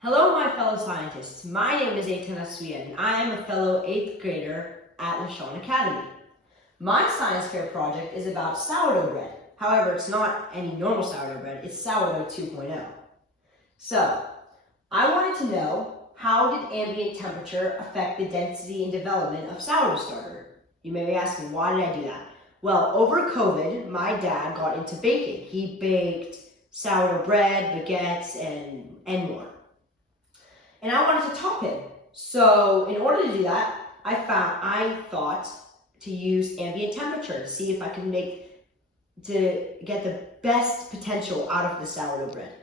Hello, my fellow scientists. My name is Eytan Assuied, and I am a fellow 8th grader at LaShawn Academy. My science fair project is about sourdough bread. However, it's not any normal sourdough bread, it's sourdough 2.0. So, I wanted to know, how did ambient temperature affect the density and development of sourdough starter? You may be asking, why did I do that? Well, over COVID, my dad got into baking. He baked sourdough bread, baguettes, and more. And I wanted to top him. So in order to do that, I thought to use ambient temperature to see if I could get the best potential out of the sourdough bread.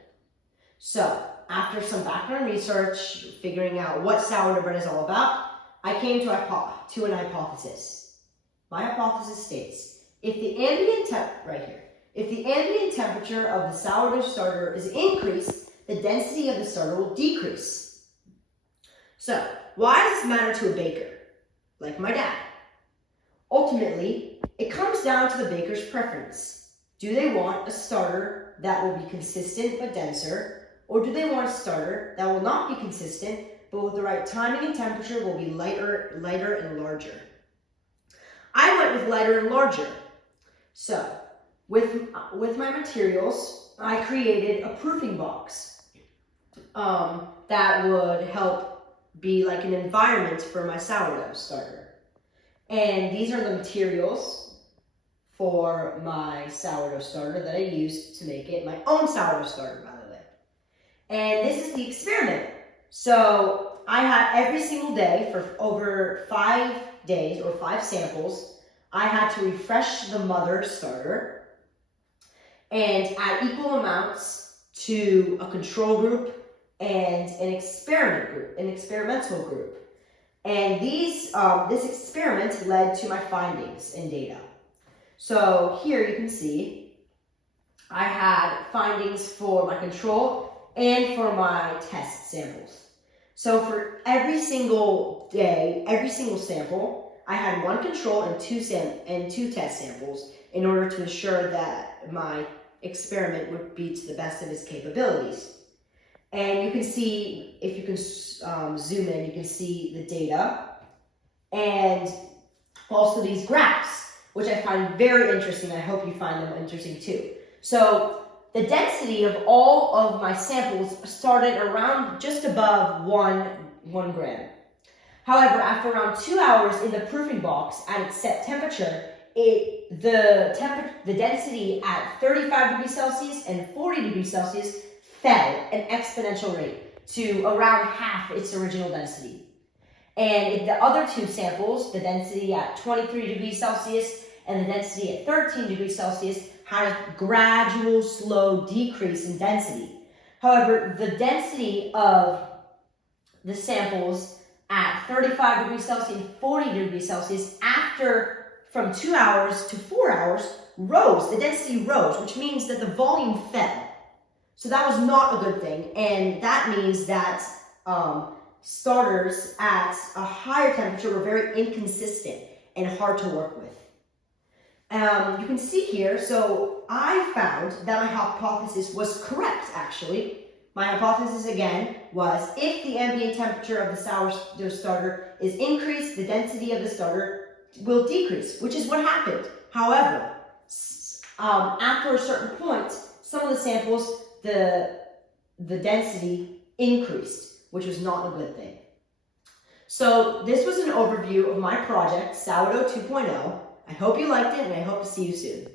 So after some background research, figuring out what sourdough bread is all about, I came to an hypothesis. My hypothesis states, if the ambient temperature of the sourdough starter is increased, the density of the starter will decrease. So, why does this matter to a baker, like my dad? Ultimately, it comes down to the baker's preference. Do they want a starter that will be consistent but denser, or do they want a starter that will not be consistent, but with the right timing and temperature will be lighter and larger? I went with lighter and larger. So, with my materials, I created a proofing box that would help be like an environment for my sourdough starter. And these are the materials for my sourdough starter that I used to make it my own sourdough starter, by the way. And this is the experiment. So I had every single day for over 5 days or 5 samples, I had to refresh the mother starter and add equal amounts to a control group and an experimental group. And this experiment led to my findings and data. So here you can see I had findings for my control and for my test samples. So for every single day, every single sample, I had 1 control and 2 test samples in order to ensure that my experiment would be to the best of its capabilities. And you can see, if you can zoom in, you can see the data and also these graphs, which I find very interesting. I hope you find them interesting too. So the density of all of my samples started around just above 1 gram. However, after around 2 hours in the proofing box at its set temperature, the density at 35 degrees Celsius and 40 degrees Celsius fell an exponential rate to around half its original density. And in the other 2 samples, the density at 23 degrees Celsius and the density at 13 degrees Celsius had a gradual, slow decrease in density. However, the density of the samples at 35 degrees Celsius and 40 degrees Celsius from 2 hours to 4 hours rose. The density rose, which means that the volume fell. So that was not a good thing, and that means that starters at a higher temperature were very inconsistent and hard to work with. You can see here, so I found that my hypothesis was correct, actually. My hypothesis, again, was if the ambient temperature of the sourdough starter is increased, the density of the starter will decrease, which is what happened. However, after a certain point, some of the samples, the density increased, which was not a good thing. So this was an overview of my project, Sourdough 2.0. I hope you liked it, and I hope to see you soon.